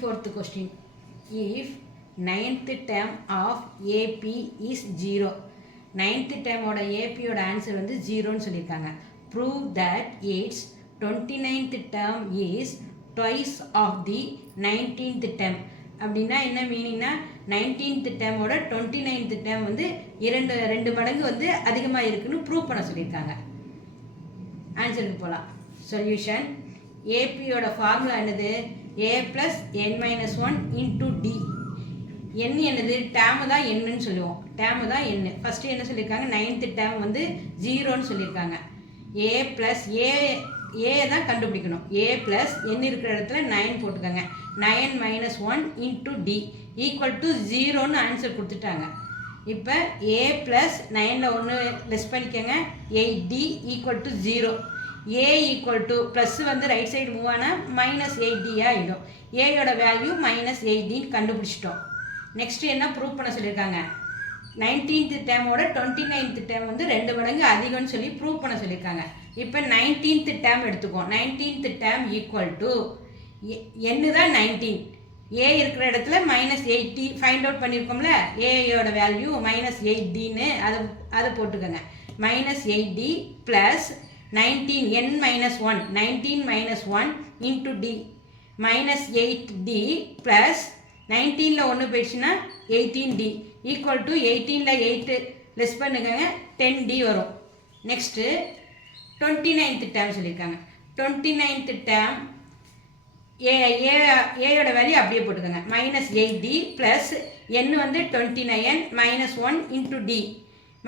24th question. If 9th term of AP is 0, 9th term oda AP oda answer வந்து 0 ன்னு சொல்லிருக்காங்க. Prove that its 29th term is twice of the 19th term. அப்படின்னா என்ன மீனிங்னா 19th term ஓட 29th term வந்து ரெண்டு மடங்கு வந்து அதிகமாக இருக்குன்னு ப்ரூவ் பண்ண சொல்லியிருக்காங்க. ஆன்சருக்கு போகலாம். சொல்யூஷன் ஏபியோட ஃபார்முலா என்னது? a plus n minus 1 into d. n என்னது? டேமு தான் என்னன்னு சொல்லுவோம். டேமு தான் என்ன. ஃபஸ்ட்டு என்ன சொல்லியிருக்காங்க? 9th டேம் வந்து 0ன்னு சொல்லியிருக்காங்க. a plus a தான் கண்டுபிடிக்கணும். a plus n இருக்கிற இடத்துல 9 போட்டுக்கோங்க. 9 minus 1 into d equal to 0ன்னு ஆன்சர் கொடுத்துட்டாங்க. இப்போ a plus 9ல் 1 லெஸ் பண்ணிக்கோங்க. 8d equal to 0. a equal to plus வந்து ரைட் சைடு மூவ் ஆனால் மைனஸ் 8d ஆகிடும். ஏயோட வேல்யூ மைனஸ் 8d கண்டுபிடிச்சிட்டோம். நெக்ஸ்ட்டு என்ன ப்ரூவ் பண்ண சொல்லியிருக்காங்க? 19th டேமோட 29th டேம் வந்து 2 மடங்கு அதிகம்னு சொல்லி ப்ரூவ் பண்ண சொல்லியிருக்காங்க. இப்போ 19th டேம் எடுத்துக்கோம். 19th டேம் ஈக்குவல் டு என்ன தான் 19, ஏ இருக்கிற இடத்துல மைனஸ் 8d ஃபைண்ட் அவுட் பண்ணியிருக்கோம்ல. ஏயோட வேல்யூ மைனஸ் 8dன்னு அதை போட்டுக்கோங்க. Minus 8d plus 19 n minus 1 19 minus 1 into d minus 8d plus 19ல் 1 போயிடுச்சுன்னா 18d ஈக்குவல் டு 18ல் 8 லெஸ் பண்ணுங்க 10d வரும். நெக்ஸ்ட்டு 29th டேம் சொல்லியிருக்காங்க. 29th டேம் ஏயோட வேல்யூ அப்படியே போட்டுக்கோங்க. மைனஸ் 8d ப்ளஸ் n வந்து 29 minus 1 into d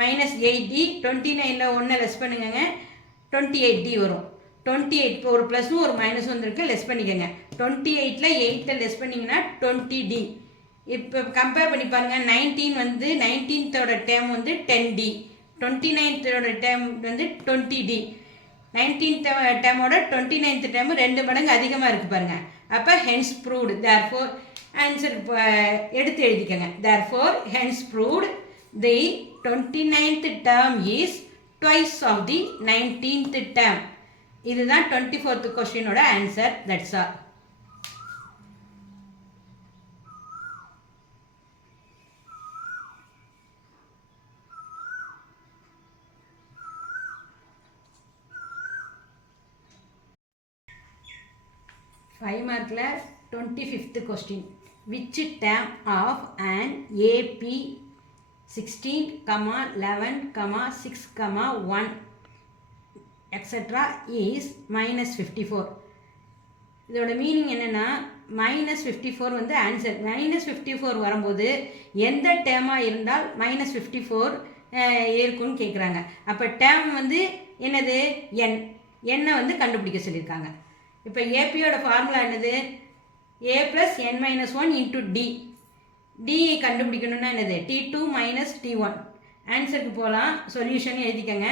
minus 8d 29ல் 1 less பண்ணுங்க 28d வரும். 28 இப்போ ஒரு ப்ளஸும் ஒரு மைனஸும் வந்துருக்கு, லெஸ் பண்ணிக்கோங்க. 28ல் 8 லெஸ் பண்ணிங்கன்னா 20d. இப்போ கம்பேர் பண்ணி பாருங்கள். 19 வந்து 19th டேம் வந்து 10d, 29th டேம் வந்து 20d. 19th டேமோட 29th டேமு 2 மடங்கு அதிகமாக இருக்குது பாருங்கள். அப்போ ஹென்ஸ் ப்ரூவ்டு. தேர்ஃபோர் ஆன்சர் எடுத்து எழுதிக்கோங்க. Therefore hence proved the 29th term is twice of the 19th term. இதுதான் 24th கொஸ்டினோட ஆன்சர். That's all. ஃபைவ் மார்க்கில் 25th question. Which term of and AP 16, 11, 6, 1 etc. is minus 54. இதோட meaning என்னென்னா minus 54 வந்து answer. Minus 54 வரும்போது எந்த டேமாக இருந்தால் minus 54 இருக்குன்னு கேட்குறாங்க. அப்போ டேம் வந்து என்னது? என்னை வந்து கண்டுபிடிக்க சொல்லியிருக்காங்க. இப்போ ஏபியோட ஃபார்முலா என்னது? a plus n minus 1 into d. d கண்டுபிடிக்கணும்னா என்னது? t2 minus t1. ஆன்சருக்கு போகலாம். சொல்யூஷன் எழுதிக்கங்க.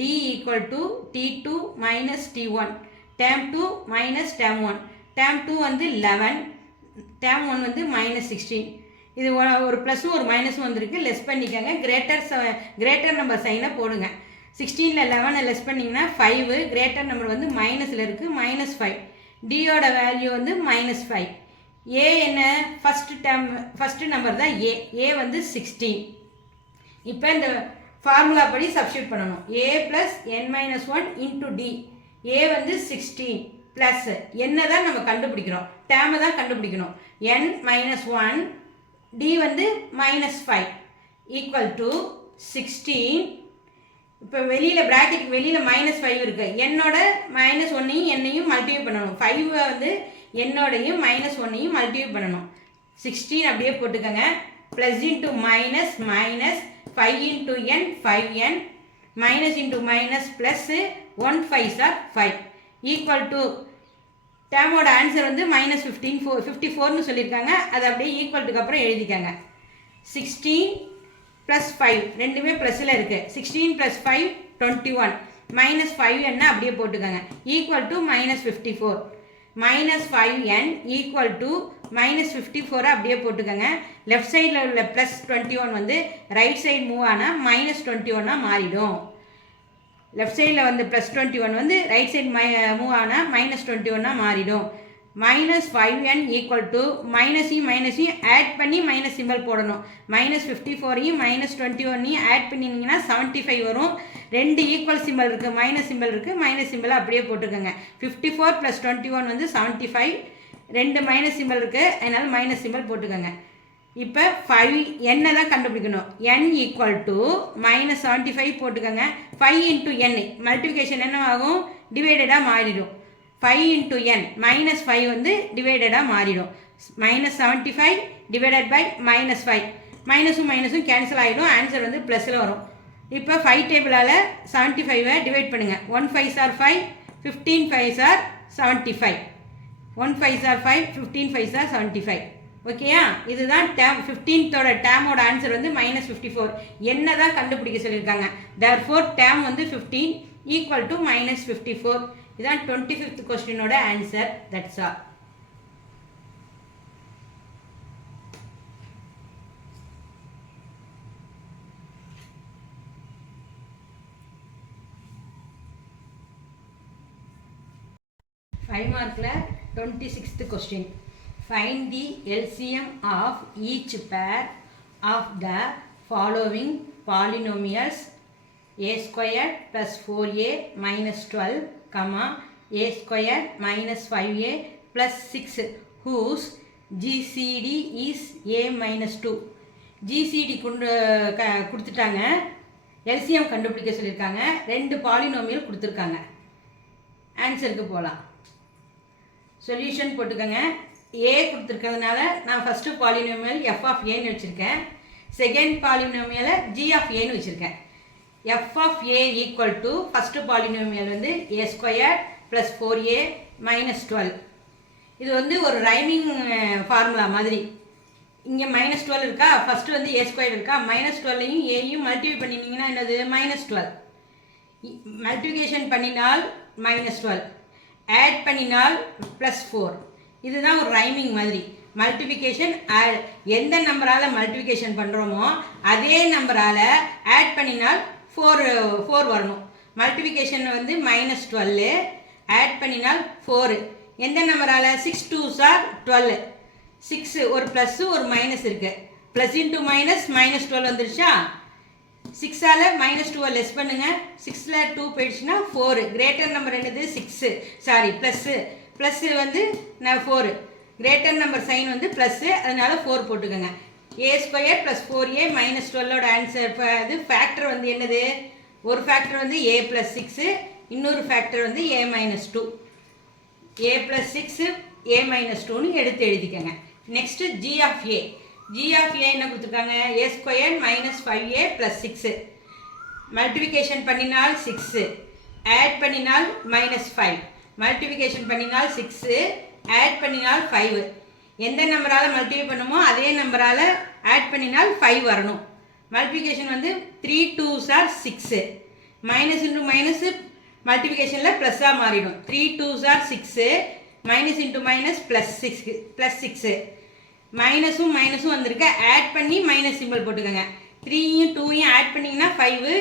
d equal to t2 minus t1. Term 2 minus term 1. Term 2 வந்து 11, டேம் 1 வந்து minus 16. இது ஒரு ப்ளஸும் ஒரு மைனஸும் வந்திருக்கு, லெஸ் பண்ணிக்கோங்க. கிரேட்டர் நம்பர் சைனை போடுங்க. 16ல் 11 லெஸ் பண்ணிங்கன்னா 5, கிரேட்டர் நம்பர் வந்து மைனஸில் இருக்குது, மைனஸ் 5. டியோட வேல்யூ வந்து minus 5. ஏ என்ன? ஃபஸ்ட்டு நம்பர் தான் ஏ வந்து 16. இப்போ இந்த ஃபார்முலா படி சப்ஸ்டியூட் பண்ணணும். a plus n minus 1 into d. ஏ வந்து 16 ப்ளஸ் என்ன தான் நம்ம கண்டுபிடிக்கிறோம்? டேமை தான் கண்டுபிடிக்கணும். n minus 1 d வந்து minus 5 ஈக்குவல் டு 16. இப்போ வெளியில் ப்ராக்கெட் வெளியில் மைனஸ் 5 இருக்குது. என்னோட மைனஸ் 1ஐயும் என்னையும் மல்டிப்ளை பண்ணணும். 5 வந்து என்னோடையும் மைனஸ் 1ஐயும் மல்டிப்ளை பண்ணணும். 16 அப்படியே போட்டுக்கோங்க. Plus into minus minus 5 into n 5n minus into minus plus 1 5s are 5 equal to டேமோட ஆன்சர் வந்து மைனஸ் 54ன்னு சொல்லியிருக்காங்க. அது அப்படியே ஈக்குவல்ட்டுக்கு அப்புறம் எழுதிக்காங்க. 16 ப்ளஸ் 5 ரெண்டுமே ப்ளஸில் இருக்குது. 16 ப்ளஸ் 5 21 மைனஸ் 5n அப்படியே போட்டுக்கோங்க. Equal to minus 54. Minus 5n equal to minus 54 அப்படியே போட்டுக்கோங்க. லெஃப்ட் சைடில் உள்ள ப்ளஸ் 21 வந்து ரைட் சைடு மூவ் ஆனால் மைனஸ் 21 மாறிடும். லெஃப்ட் சைடில் வந்து ப்ளஸ் 21 வந்து ரைட் சைடு மூவ் ஆனால் மைனஸ் 21 மாறிடும். minus 5n equal to மைனஸையும் ஆட் பண்ணி மைனஸ் சிம்பிள் போடணும். மைனஸ் 54ஐயும் மைனஸ் 21ஐயும் ஆட் பண்ணிங்கன்னா 75 வரும். ரெண்டு ஈக்குவல் சிம்பிள் இருக்குது, மைனஸ் சிம்பிள் இருக்குது, மைனஸ் சிம்பிளை அப்படியே போட்டுக்கோங்க. 54 + 21 வந்து 75, ரெண்டு மைனஸ் சிம்பிள் இருக்குது, அதனால் மைனஸ் சிம்பிள் போட்டுக்கோங்க. இப்போ 5 என்ன தான் கண்டுபிடிக்கணும். n ஈக்குவல் டு மைனஸ் 75 போட்டுக்கோங்க. 5 × n மல்டிபிகேஷன் என்ன ஆகும், டிவைடடாக மாறிடும். 5 × n மைனஸ் 5 வந்து டிவைடடாக மாறிடும். மைனஸ் 75 டிவைடட் பை மைனஸ் 5, மைனஸும் மைனஸும் கேன்சல் ஆகிடும், ஆன்சர் வந்து ப்ளஸில் வரும். இப்போ 5 டேபிளால் 75ஐ டிவைட் பண்ணுங்கள். 1 5s are 5, 15 5s are 75. 1 5s are 5, 15 5s are 75. ஓகேயா, இதுதான் டேம் 15தோட டேமோட ஆன்சர் வந்து மைனஸ் 54. என்ன தான் கண்டுபிடிக்க சொல்லியிருக்காங்க. தேர்ஃபோர் டேம் வந்து 15 ஈக்குவல் டு மைனஸ் 54. இதுதான் 25th கொஸ்டினோட ஆன்சர். That's all. ஃபைவ் மார்க்கில் 26th question. Find the LCM of each pair of the following polynomials: a squared plus 4a minus 12, a squared minus 5a plus 6, whose GCD is a minus 2. GCD கொடுத்துட்டாங்க, LCM கண்டுபிடிக்க சொல்லியிருக்காங்க, ரெண்டு polynomial கொடுத்துருக்காங்க. ஆன்சருக்கு போகலாம். Solution போட்டுக்கோங்க. ஏ கொடுத்துருக்கிறதுனால நான் first polynomial F of ஏன்னு வச்சுருக்கேன், செகண்ட் பாலினோமியலை ஜி ஆஃப் ஏன்னு வச்சுருக்கேன். F of a equal to first polynomial வந்து a square plus 4a minus 12. இது வந்து ஒரு ரைமிங் ஃபார்முலா மாதிரி. இங்கே மைனஸ் 12 இருக்கா, ஃபஸ்ட்டு வந்து ஏ ஸ்கொயர் இருக்கா, மைனஸ் 12ஐயும் ஏயும் மல்டிப்ளை பண்ணிங்கன்னா என்னது மைனஸ் 12. மல்டிப்ளிகேஷன் பண்ணினால் மைனஸ் 12, ஆட் பண்ணினால் ப்ளஸ் 4. இதுதான் ஒரு ரைமிங் மாதிரி. மல்டிபிகேஷன் எந்த நம்பரால் மல்டிபிகேஷன் பண்ணுறோமோ அதே நம்பரால் ஆட் பண்ணினால் 4 வரணும். மல்டிபிகேஷன் வந்து மைனஸ் 12, ஆட் பண்ணினால் 4. எந்த நம்பரால், 6 2s are 12. 6 ஒரு ப்ளஸ்ஸு ஒரு மைனஸ் இருக்குது, ப்ளஸ் இன்ட்டு மைனஸ் மைனஸ் 12 வந்துருச்சா. 6ஆல் மைனஸ் 2 லெஸ் பண்ணுங்கள், 6ல் 2 போயிடுச்சுன்னா 4. கிரேட்டர் நம்பர் என்னது 6, சாரி ப்ளஸ்ஸு வந்து 4. கிரேட்டர் நம்பர் சைன் வந்து ப்ளஸ்ஸு, அதனால 4 போட்டுக்கோங்க. A square plus 4a minus 12ஓட ஆன்சர். இது ஃபேக்டர் வந்து என்னது, ஒரு ஃபேக்டர் வந்து a + 6, இன்னொரு ஃபேக்டர் வந்து a - 2. a + 6 a - 2ன்னு எடுத்து எழுதிக்கோங்க. Next g of a. G of a என்ன கொடுத்துருக்காங்க, ஏ ஸ்கொயர் மைனஸ் 5a + 6. மல்டிபிகேஷன் பண்ணினால் 6, ஆட் பண்ணினால் மைனஸ் 5. மல்டிபிகேஷன் பண்ணினால் 6, ஆட் பண்ணினால் 5. எந்த நம்பரால் மல்டிப்ளை பண்ணுமோ அதே நம்பரால் ஆட் பண்ணினால் 5 வரணும். மல்டிபிகேஷன் வந்து 3 2s are 6. Minus into minus மல்டிபிகேஷனில் ப்ளஸ்ஸாக மாறிடும். 3 2s are 6, minus into minus +6. மைனஸும் மைனஸும் வந்திருக்கு, ஆட் பண்ணி மைனஸ் சிம்பிள் போட்டுக்கோங்க. 3யும் 2யும் ஆட் பண்ணிங்கன்னா 5,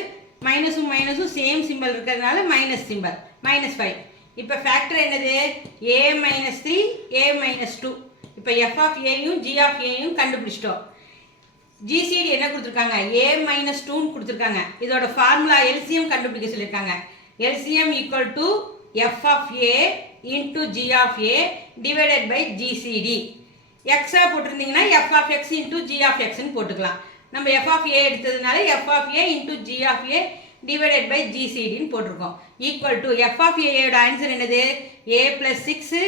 மைனஸும் மைனஸும் சேம் சிம்பிள் இருக்கிறதுனால மைனஸ் சிம்பிள், -5. இப்போ ஃபேக்டர் என்னது, a - 3 a - 2. இப்போ எஃப் ஆஃப் ஏயும் ஜி ஆஃப் ஏயும் கண்டுபிடிச்சிட்டோம். ஜிசிடி என்ன கொடுத்துருக்காங்க, a - 2ன்னு கொடுத்துருக்காங்க. இதோட ஃபார்முலா எல்சிஎம் கண்டுபிடிக்க சொல்லியிருக்காங்க. LCM equal to f of a into g of a divided by GCD. எக்ஸாக போட்டிருந்தீங்கன்னா f of x into g of எக்ஸ்ன்னு போட்டுக்கலாம். நம்ம எஃப் ஆஃப் ஏ எடுத்ததுனால f of a into g of a divided by ஜிசிடின்னு போட்டிருக்கோம். Equal to f of ஏயோட answer என்னது, a + 6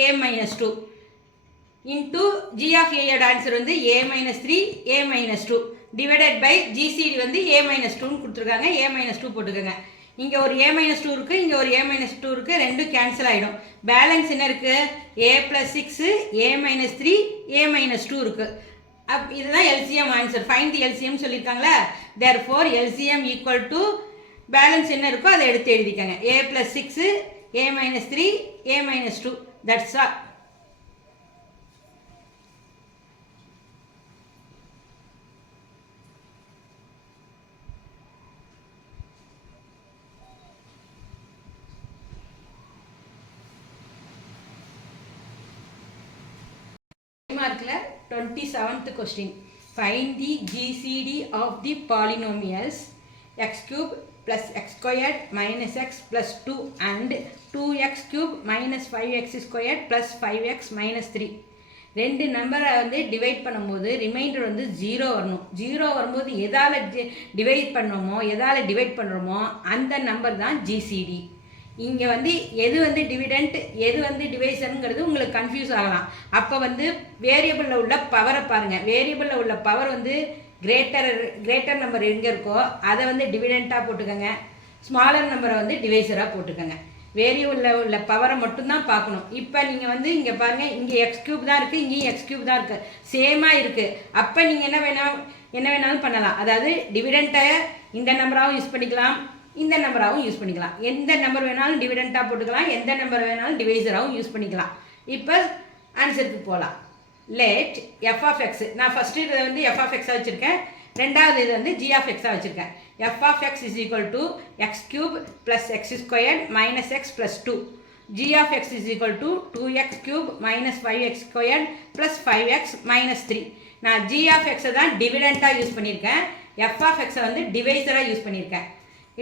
a - 2 into g of ஏயோட ஆன்சர் வந்து a - 3 a - 2 divided by GCD வந்து a - 2ன்னு கொடுத்துருக்காங்க. a - 2 போட்டுக்கோங்க. இங்கே ஒரு a - 2 இருக்குது, இங்கே ஒரு a - 2 இருக்குது, ரெண்டும் கேன்சல் ஆகிடும். பேலன்ஸ் என்ன இருக்குது, a + 6 a - 3 a - 2 இருக்குது. இதுதான் LCM answer. Find the LCM சொல்லியிருக்காங்களா. Therefore LCM equal to balance என்ன இருக்கோ அதை எடுத்து எழுதிக்கங்க. a + 6 a - 3 a - 2. That's all. மார்க்கில் 27th question. Find the GCD of the polynomials x cube plus x squared minus x plus 2 and 2x cube minus 5x squared plus 5x minus 3. ரெண்டு நம்பரை வந்து divide பண்ணும்போது reminder வந்து 0 வரணும். 0 வரும்போது எதால் divide பண்ணுறோமோ அந்த நம்பர் தான் ஜிசிடி. இங்கே வந்து எது வந்து டிவிடெண்ட் எது வந்து டிவைசருங்கிறது உங்களுக்கு கன்ஃபியூஸ் ஆகலாம். அப்போ வந்து வேரியபிளில் உள்ள பவரை பாருங்கள். வேரியபிளில் உள்ள பவர் வந்து கிரேட்டர் நம்பர் எங்கே இருக்கோ அதை வந்து டிவிடெண்ட்டாக போட்டுக்கோங்க, ஸ்மாலர் நம்பரை வந்து டிவைசராக போட்டுக்கோங்க. வேரியபிளில் உள்ள பவரை மட்டும்தான் பார்க்கணும். இப்போ நீங்கள் வந்து இங்கே பாருங்கள், இங்கே எக்ஸ் கியூப் தான் இருக்குது, இங்கேயும் எக்ஸ் கியூப் தான் இருக்குது, சேமாக இருக்குது. அப்போ நீங்கள் என்ன வேணாலும் பண்ணலாம். அதாவது டிவிடெண்ட்டை இந்த நம்பராகவும் யூஸ் பண்ணிக்கலாம், இந்த நம்பராகவும் யூஸ் பண்ணிக்கலாம். எந்த நம்பர் வேணாலும் டிவிடெண்ட்டாக போட்டுக்கலாம், எந்த நம்பர் வேணாலும் டிவைசராகவும் யூஸ் பண்ணிக்கலாம். இப்போ ஆன்சருக்கு போகலாம். லெட் எஃப் ஆஃப் எக்ஸ், நான் ஃபஸ்ட்டு இதை வந்து எஃப் ஆஃப் எக்ஸாக வச்சுருக்கேன், ரெண்டாவது இது வந்து ஜி ஆஃப் எக்ஸாக வச்சுருக்கேன். F of x is equal to x cube plus x squared minus x plus 2. G of x is equal to 2x cube minus 5x squared plus 5x minus 3. நான் g of எக்ஸை தான் டிவிடெண்ட்டாக use பண்ணியிருக்கேன், f of எக்ஸை வந்து டிவைசராக use பண்ணியிருக்கேன்.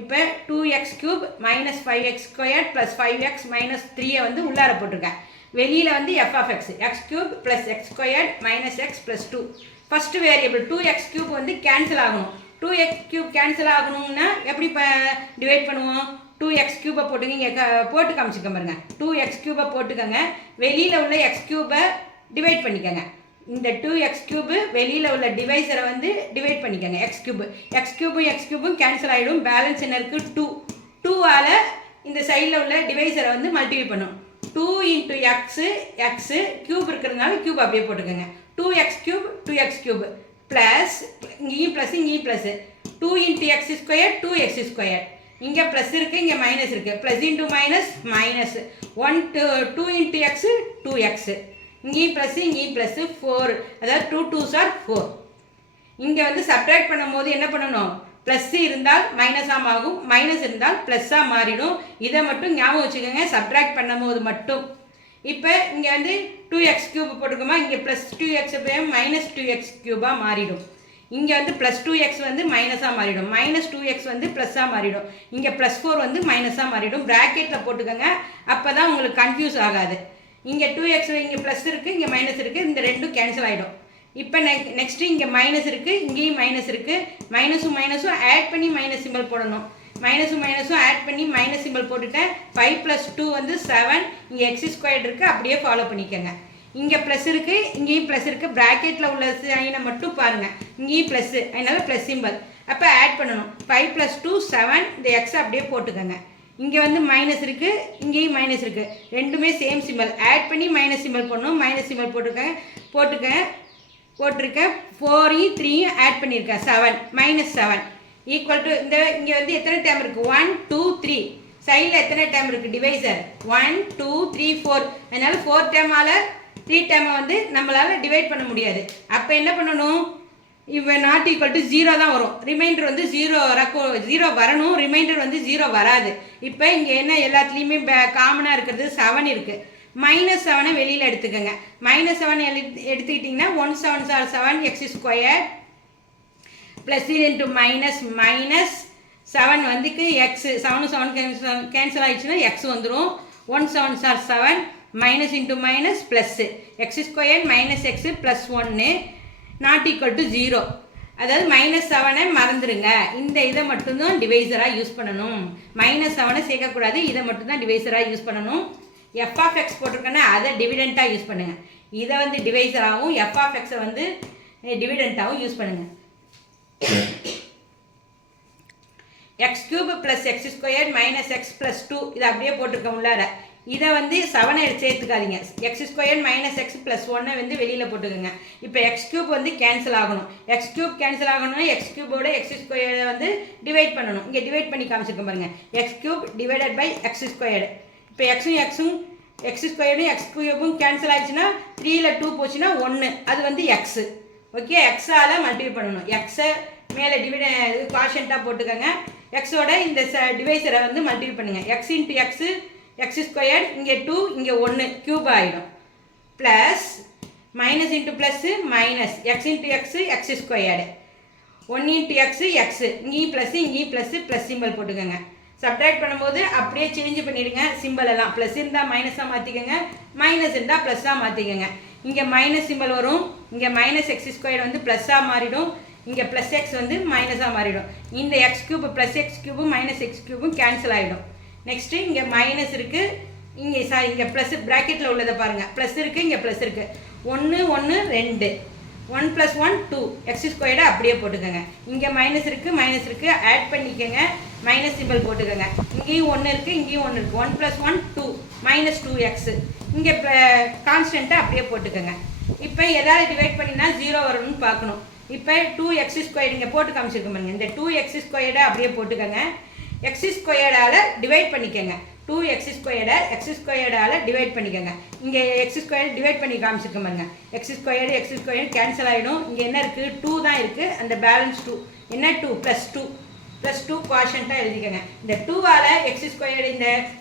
இப்போ 2x cube minus 5x squared plus 5x minus 3 வந்து உள்ளார போட்டிருக்கேன். வெளியில் வந்து f of x x cube plus x squared minus x plus 2. First variable 2x cube வந்து கேன்சல் ஆகணும். 2x கியூப் கேன்சல் ஆகணும்னா எப்படி டிவைட் பண்ணுவோம்? 2x கியூபை போட்டுங்க, இங்கே போட்டு காமிச்சிக்க பாருங்க. 2x கியூபை போட்டுக்கோங்க, வெளியில் உள்ள எக்ஸ் கியூபை டிவைட் பண்ணிக்கோங்க. இந்த 2x கியூபு வெளியில் உள்ள டிவைசரை வந்து டிவைட் பண்ணிக்கோங்க. எக்ஸ் கியூபும் கேன்சல் ஆகிடும். பேலன்ஸ் என்ன இருக்குது? 2. 2ஆல் இந்த சைடில் உள்ள டிவைசரை வந்து மல்டிப்ளை பண்ணும். 2 இன்ட்டு எக்ஸு கியூப் இருக்கிறதுனால கியூப் அப்படியே போட்டுக்கோங்க. 2x cube 2x cube plus இங்கேயும் plus 2 into x square 2x square. இங்கே ப்ளஸ் இருக்குது, இங்கே மைனஸ் இருக்குது. Plus into minus 2 into x 2x. இங்கேயும் ப்ளஸ்ஸு 4, அதாவது 2 2s are 4. இங்கே வந்து சப்ட்ராக்ட் பண்ணும் போது என்ன பண்ணணும்? ப்ளஸ் இருந்தால் மைனஸாக மாறும், மைனஸ் இருந்தால் ப்ளஸ்ஸாக மாறிடும். இதை மட்டும் ஞாபகம் வச்சுக்கோங்க சப்ட்ராக்ட் பண்ணும் போது மட்டும். இப்போ இங்கே வந்து 2x கியூப் போட்டுக்கோமா, இங்கே ப்ளஸ் 2x மைனஸ் 2x கியூபாக மாறிடும். இங்கே வந்து ப்ளஸ் 2x வந்து மைனஸாக மாறிடும், மைனஸ் 2x வந்து ப்ளஸ்ஸாக மாறிடும். இங்கே ப்ளஸ் 4 வந்து மைனஸாக மாறிடும். ப்ராக்கெட்டில் போட்டுக்கோங்க, அப்போ தான் உங்களுக்கு கன்ஃபியூஸ் ஆகாது. இங்கே 2x இங்கே ப்ளஸ் இருக்குது, இங்கே மைனஸ் இருக்குது, இந்த ரெண்டும் கேன்சல் ஆகிடும். இப்போ நெக்ஸ்ட்டு இங்கே மைனஸ் இருக்குது, இங்கேயும் மைனஸ் இருக்குது. மைனஸும் ஆட் பண்ணி மைனஸ் சிம்பிள் போடணும். மைனஸும் ஆட் பண்ணி மைனஸ் சிம்பிள் போட்டுட்டேன். 5 + 2 வந்து 7. இங்கே எக்ஸ் ஸ்கொயர்ட் இருக்குது, அப்படியே ஃபாலோ பண்ணிக்கோங்க. இங்கே ப்ளஸ் இருக்குது, இங்கேயும் ப்ளஸ் இருக்குது. ப்ராக்கெட்டில் உள்ள சைனை மட்டும் பாருங்கள், இங்கேயும் ப்ளஸ்ஸு, அதனால் ப்ளஸ் சிம்பிள். அப்போ ஆட் பண்ணணும். 5 + 2 7. இந்த எக்ஸை அப்படியே போட்டுக்கோங்க. இங்கே வந்து மைனஸ் இருக்குது, இங்கேயும் மைனஸ் இருக்குது, ரெண்டுமே சேம் சிம்பிள். ஆட் பண்ணி மைனஸ் சிம்பிள் போடணும். மைனஸ் சிம்பிள் போட்டிருக்கேன். 4யும் 3யும் ஆட் பண்ணியிருக்கேன். 7 -7 ஈக்குவல் டு இந்த இங்கே வந்து எத்தனை டேம் இருக்குது? 1 2 3. சைடில் எத்தனை டேம் இருக்குது? டிவைசர் 1 2 3 4. அதனால் 4 டேமால் 3 டேமை வந்து நம்மளால் டிவைட் பண்ண முடியாது. அப்போ என்ன பண்ணணும்? இப்போ நாட் ஈக்குவல் டு 0 தான் வரும். ரிமைண்டர் வந்து 0 வரணும், ரிமைண்டர் வந்து 0 வராது. இப்போ இங்கே என்ன எல்லாத்துலேயுமே காமனாக இருக்கிறது 7 இருக்குது. -7 வெளியில் எடுத்துக்கோங்க. -7 எடுத்துக்கிட்டிங்கன்னா 1 7s are 7 x square plus into minus 7 வந்துக்கு எக்ஸ் 7 கேன்சல் ஆகிடுச்சுன்னா எக்ஸ் வந்துடும். 1 7s are 7 minus into minus plus x square minus x plus 1 not equal to 0. அதாவது -7 மறந்துடுங்க. இந்த இதை மட்டும்தான் டிவைசராக யூஸ் பண்ணணும். -7 சேர்க்கக்கூடாது, இதை மட்டும்தான் டிவைசராக யூஸ் பண்ணணும். எஃப் ஆஃப் எக்ஸ் போட்டிருக்கேன்னா அதை டிவிடெண்ட்டாக யூஸ் பண்ணுங்கள். இதை வந்து டிவைசராகவும் எஃப் ஆஃப் எக்ஸை வந்து டிவிடெண்ட்டாகவும் யூஸ் பண்ணுங்கள். X cube plus x square minus x plus 2 இதை அப்படியே போட்டிருக்க உள்ளார. இதை வந்து 7 சேர்த்துக்காதீங்க. X square minus x plus 1 வந்து வெளியில் போட்டுக்கோங்க. இப்போ எக்ஸ் கியூப் வந்து கேன்சல் ஆகணும். எக்ஸ் கியூப் கேன்சல் ஆகணும்னா எக்ஸ் கியூபோட எக்ஸ் ஸ்கொயரை வந்து டிவைட் பண்ணணும். இங்கே டிவைட் பண்ணி காமிச்சிருக்கேன் பாருங்கள். X cube divided by x squared. இப்போ எக்ஸ் ஸ்கொயர்டும் எக்ஸ் கியூபும் கேன்சல் ஆகிடுச்சுன்னா 3ல் 2 போச்சுன்னா 1, அது வந்து எக்ஸு. ஓகே, எக்ஸால் மல்டிப்ளை பண்ணணும். எக்ஸை மேலே காஷன்ட்டாக போட்டுக்கோங்க. எக்ஸோட இந்த டிவைசரை வந்து மல்டிப்ளை பண்ணுங்கள். எக்ஸ் இன்ட்டு எக்ஸ் ஸ்கொயர்டு, இங்கே 2 இங்கே 1 க்யூப் ஆகிடும். Plus minus into plus minus X into x X squared 1 into x x இங்கேயும் ப்ளஸ்ஸு ப்ளஸ் சிம்பிள் போட்டுக்கோங்க. சப்ட்ராக்ட் பண்ணும்போது அப்படியே சேஞ்ச் பண்ணிவிடுங்க சிம்பிள் எல்லாம். ப்ளஸ் இருந்தால் மைனஸாக மாற்றிக்கோங்க, மைனஸ் இருந்தால் ப்ளஸ்ஸாக மாற்றிக்கோங்க. இங்கே மைனஸ் சிம்பிள் வரும், இங்கே மைனஸ் எக்ஸ் ஸ்கொயர் வந்து ப்ளஸ்ஸாக மாறிடும், இங்கே ப்ளஸ் எக்ஸ் வந்து மைனஸாக மாறிடும். இந்த எக்ஸ் க்யூப் ப்ளஸ் எக்ஸ் க்யூபும் மைனஸ் எக்ஸ் க்யூபும் கேன்சல் ஆகிடும். நெக்ஸ்ட்டு இங்கே மைனஸ் இருக்குது, இங்கே ப்ளஸ் ப்ராக்கெட்டில் உள்ளதை பாருங்கள், ப்ளஸ் இருக்குது, இங்கே ப்ளஸ் இருக்குது. 1 1 2 1 + 1 2 எக்ஸ் ஸ்கொயர்டை அப்படியே போட்டுக்கோங்க. இங்கே மைனஸ் இருக்குது ஆட் பண்ணிக்கோங்க, மைனஸ் சிம்பிள் போட்டுக்கோங்க. இங்கேயும் 1 இருக்குது, இங்கேயும் 1 இருக்குது. 1 + 1 2 -2x. இங்கே கான்ஸ்டண்ட்டை அப்படியே போட்டுக்கோங்க. இப்போ எதாவது டிவைட் பண்ணினா 0 வரணும்னு பார்க்கணும். இப்போ 2x² இங்கே போட்டு காமிச்சிருக்க பாருங்க. இந்த 2x² அப்படியே போட்டுக்கோங்க. எக்ஸ் ஸ்கொயர்டால் டிவைட் பண்ணிக்கோங்க. 2x² x² டிவைட் பண்ணிக்கோங்க. இங்கே x² டிவைட் பண்ணி காமிச்சிருக்க பாருங்க. x² கேன்சல் ஆகிடும். இங்கே என்ன இருக்குது, 2 தான் இருக்குது, அந்த பேலன்ஸ் 2 என்ன 2 + 2 குவாஷன்ட்டாக எழுதிக்கோங்க. இந்த 2ஆல் x²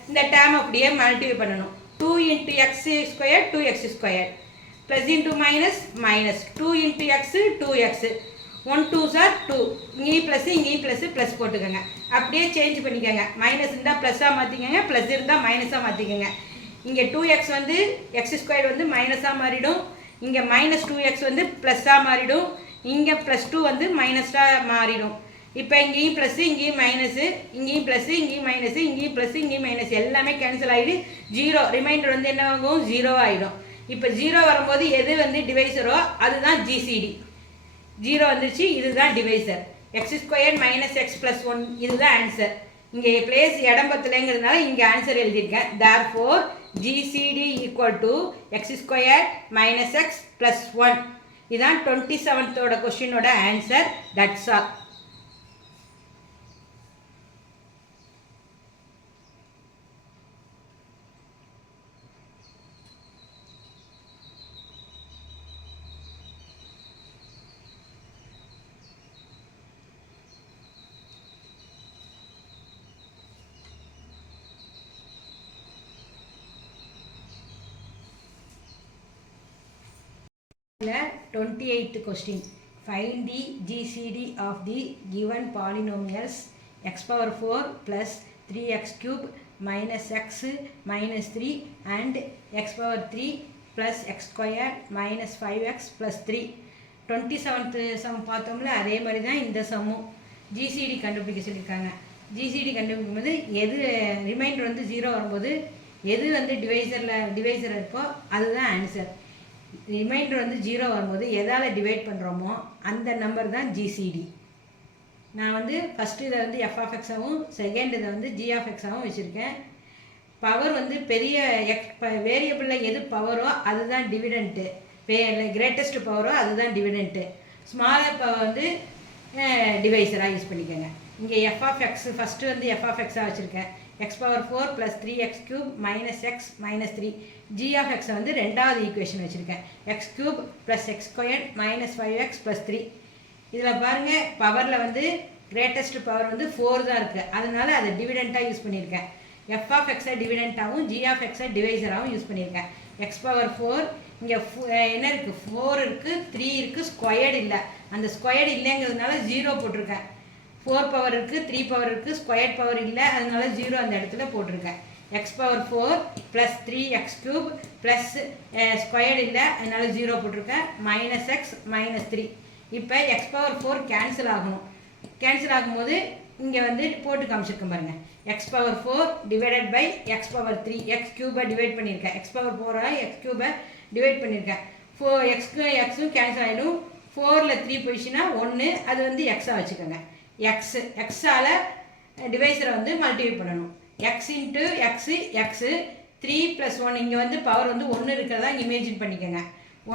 இந்த டேம் அப்படியே மல்டிப்ளை பண்ணணும். 2 × x² 2x² plus into minus 2 × x 2x 1 2s are 2 இங்கேயும் ப்ளஸ் போட்டுக்கோங்க. அப்படியே சேஞ்ச் பண்ணிக்கோங்க. மைனஸ் இருந்தால் ப்ளஸ்ஸாக மாற்றிக்கோங்க, ப்ளஸ் இருந்தால் மைனஸாக மாற்றிக்கோங்க. இங்கே 2x வந்து x² வந்து மைனஸாக மாறிடும், இங்கே -2x வந்து ப்ளஸ்ஸாக மாறிடும், இங்கே +2 வந்து மைனஸாக மாறிடும். இப்போ இங்கேயும் ப்ளஸ்ஸு, இங்கேயும் மைனஸு, இங்கேயும் ப்ளஸ்ஸு, இங்கேயும் மைனஸு, இங்கேயும் ப்ளஸ்ஸு, இங்கேயும் மைனஸ், எல்லாமே கேன்சல் ஆகிடு. 0 ரிமைண்டர் வந்து என்ன ஆகும், 0 ஆகிடும். இப்போ 0 வரும்போது எது வந்து டிவைசரோ அதுதான் ஜிசிடி. 0 வந்துருச்சு, இதுதான் டிவைசர். x² - x + 1 இதுதான் ஆன்சர். இங்கே பிளேஸ் இடம் பத்தலைங்கிறதுனால இங்கே ஆன்சர் எழுதியிருக்கேன். therefore GCD = x² - x + 1. இதுதான் 27th கொஸ்டினோட answer. That's all. The 28th question. Find the GCD of the given polynomials x⁴ plus 3x³ minus x minus 3 and x⁴ plus x² minus 5x plus 3. 27th some பார்த்தோம்ல, அதே மாதிரி தான் இந்த சம்மும். GCD கண்டுபிடிக்க சொல்லியிருக்காங்க. GCD கண்டுபிடிக்கும்போது எது reminder வந்து 0 வரும்போது எது வந்து டிவைசர் இருக்கோ அதுதான் ஆன்சர். ரிமைண்டர் வந்து 0 வரும்போது எதால் டிவைட் பண்ணுறோமோ அந்த நம்பர் தான் ஜிசிடி. நான் வந்து ஃபஸ்ட்டு இதை வந்து f(x)ஆகவும் செகண்ட் இதை வந்து g(x)ஆகவும் வச்சுருக்கேன். பவர் வந்து பெரிய வேரியபிளில் எது பவரோ அதுதான் டிவிடெண்ட்டு, கிரேட்டஸ்ட் பவரோ அதுதான் டிவிடெண்ட்டு. ஸ்மாலர் பவர் வந்து டிவைசராக யூஸ் பண்ணிக்கோங்க. இங்கே f(x) ஃபஸ்ட்டு வந்து f(x)ஆக வச்சுருக்கேன். x⁴ plus 3x³ minus x minus 3. g(x) வந்து ரெண்டாவது ஈக்குவேஷன் வச்சுருக்கேன். x³ plus x² minus 5x plus 3. இதில் பாருங்கள், பவரில் வந்து கிரேட்டஸ்ட் பவர் வந்து 4 தான் இருக்குது, அதனால அதை டிவிடெண்ட்டாக யூஸ் பண்ணியிருக்கேன். f(x)ஐ டிவிடெண்ட்டாகவும் g(x)ஐ டிவைசராகவும் யூஸ் பண்ணியிருக்கேன். x⁴ இங்கே என்ன இருக்குது, 4 இருக்குது, 3 இருக்குது, ஸ்கொயர்டு இல்லை. அந்த ஸ்கொயர்டு இல்லைங்கிறதுனால 0 போட்டிருக்கேன். 4 பவர் இருக்குது, 3 பவர் இருக்குது, ஸ்கொயர் பவர் இல்லை, அதனால 0 அந்த இடத்துல போட்டிருக்கேன். x⁴ plus 3x³ plus squared இல்லை, அதனால 0 போட்டிருக்கேன். -x - 3. இப்போ x⁴ கேன்சல் ஆகணும். கேன்சல் ஆகும்போது இங்கே வந்து போட்டு காமிச்சிருக்கேன் பாருங்கள். x⁴ divided by x⁴ x³ divide பண்ணியிருக்கேன். x⁴ x³ டிவைட் பண்ணியிருக்கேன். 4 கேன்சல் ஆகிடும். 4ல் 3 போயிடுச்சுன்னா 1, அது வந்து எக்ஸாக வச்சுக்கோங்க. எக்ஸால் டிவைசரை வந்து மல்டிப்ளை பண்ணணும். எக்ஸ் இன்ட்டு எக்ஸு எக்ஸு 3 + 1 இங்கே வந்து பவர் வந்து 1 இருக்கிறதா இமேஜின் பண்ணிக்கோங்க.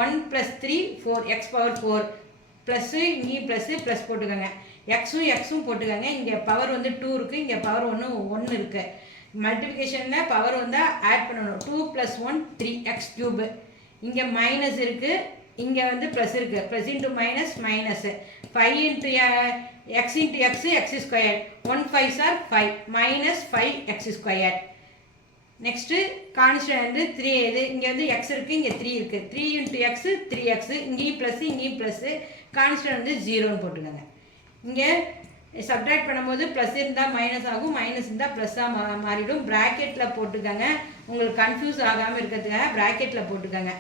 1 + 3 4 x⁴ ப்ளஸ்ஸு இங்கேயும் ப்ளஸ் போட்டுக்கோங்க. எக்ஸும் போட்டுக்கோங்க. இங்கே பவர் வந்து 2 இருக்குது, இங்கே பவர் 1 இருக்குது. மல்டிப்ளிகேஷனில் பவர் வந்து ஆட் பண்ணணும். 2 + 1 3x³. இங்கே மைனஸ் இருக்குது, இங்கே வந்து ப்ளஸ் இருக்குது. Plus into minus 5 × x × x x². 1 5s are 5 -5x². Next constant வந்து 3 இது இங்கே வந்து எக்ஸ் இருக்குது, இங்கே 3 இருக்குது. 3 இன்ட்டு எக்ஸு 3x, இங்கேயும் ப்ளஸ்ஸு இங்கேயும் ப்ளஸ்ஸு, கான்ஸ்டன்ட் வந்து 0ன்னு போட்டுக்கோங்க. இங்கே சப்ட்ராக்ட் பண்ணும்போது ப்ளஸ் இருந்தால் மைனஸ் ஆகும், மைனஸ் இருந்தால் ப்ளஸ்ஸாக மாறிடும். ப்ராக்கெட்டில் போட்டுக்கோங்க, உங்களுக்கு கன்ஃபியூஸ் ஆகாமல் இருக்கிறதுக்காக ப்ராக்கெட்டில் போட்டுக்கோங்க.